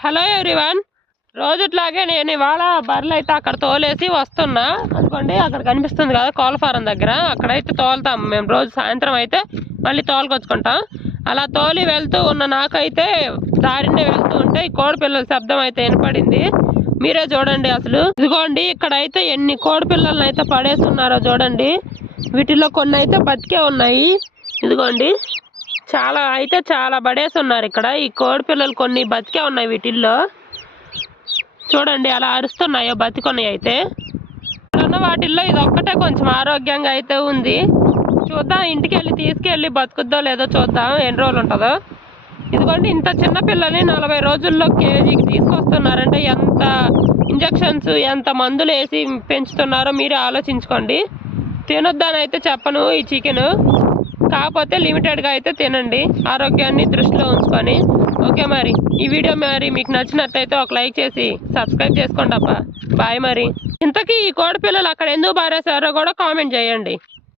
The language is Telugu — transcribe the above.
హలో ఎవ్రీవన్, రోజుట్లాగే నేను ఇవాళ బర్రెలు అయితే అక్కడ తోలేసి వస్తున్నా. అనుకోండి అక్కడ కనిపిస్తుంది కదా కోళ్ళ ఫారం దగ్గర, అక్కడైతే తోలుతాం మేము రోజు సాయంత్రం అయితే మళ్ళీ తోలుకొచ్చుకుంటాం. అలా తోలి వెళ్తూ ఉన్న నాకైతే దారినే వెళ్తూ ఉంటే ఈ కోడి పిల్లల శబ్దం అయితే వినపడింది. మీరే చూడండి. అసలు ఇదిగోండి ఇక్కడైతే ఎన్ని కోడి పిల్లలను అయితే పడేస్తున్నారో చూడండి. వీటిలో కొన్ని అయితే బతికే ఉన్నాయి. ఇదిగోండి చాలా పడేసి ఉన్నారు ఇక్కడ. ఈ కోడి పిల్లలు కొన్ని బతికే ఉన్నాయి వీటిల్లో. చూడండి అలా అరుస్తున్నాయో బతికొన్నాయి అయితే. ఇక్కడున్న వాటిల్లో ఇది ఒక్కటే కొంచెం ఆరోగ్యంగా అయితే ఉంది. చూద్దాం, ఇంటికి వెళ్ళి తీసుకెళ్ళి బతుకుద్దో లేదో చూద్దాం, ఎన్ని రోజులు ఉంటుందో. ఇదిగోండి ఇంత చిన్న పిల్లల్ని 40 రోజుల్లో కేజీకి తీసుకొస్తున్నారంటే ఎంత ఇంజక్షన్స్, ఎంత మందులు వేసి పెంచుతున్నారో మీరే ఆలోచించుకోండి. తినొద్దని అయితే చెప్పను ఈ చికెన్, కాకపోతే లిమిటెడ్గా అయితే తినండి, ఆరోగ్యాన్ని దృష్టిలో ఉంచుకొని. ఓకే, మరి ఈ వీడియో మరి మీకు నచ్చినట్టయితే ఒక లైక్ చేసి సబ్స్క్రైబ్ చేసుకోండి అబ్బా. బాయ్. మరి ఇంతకీ ఈ కోడి పిల్లలు అక్కడ ఎందుకు బారేశారో కూడా కామెంట్ చేయండి.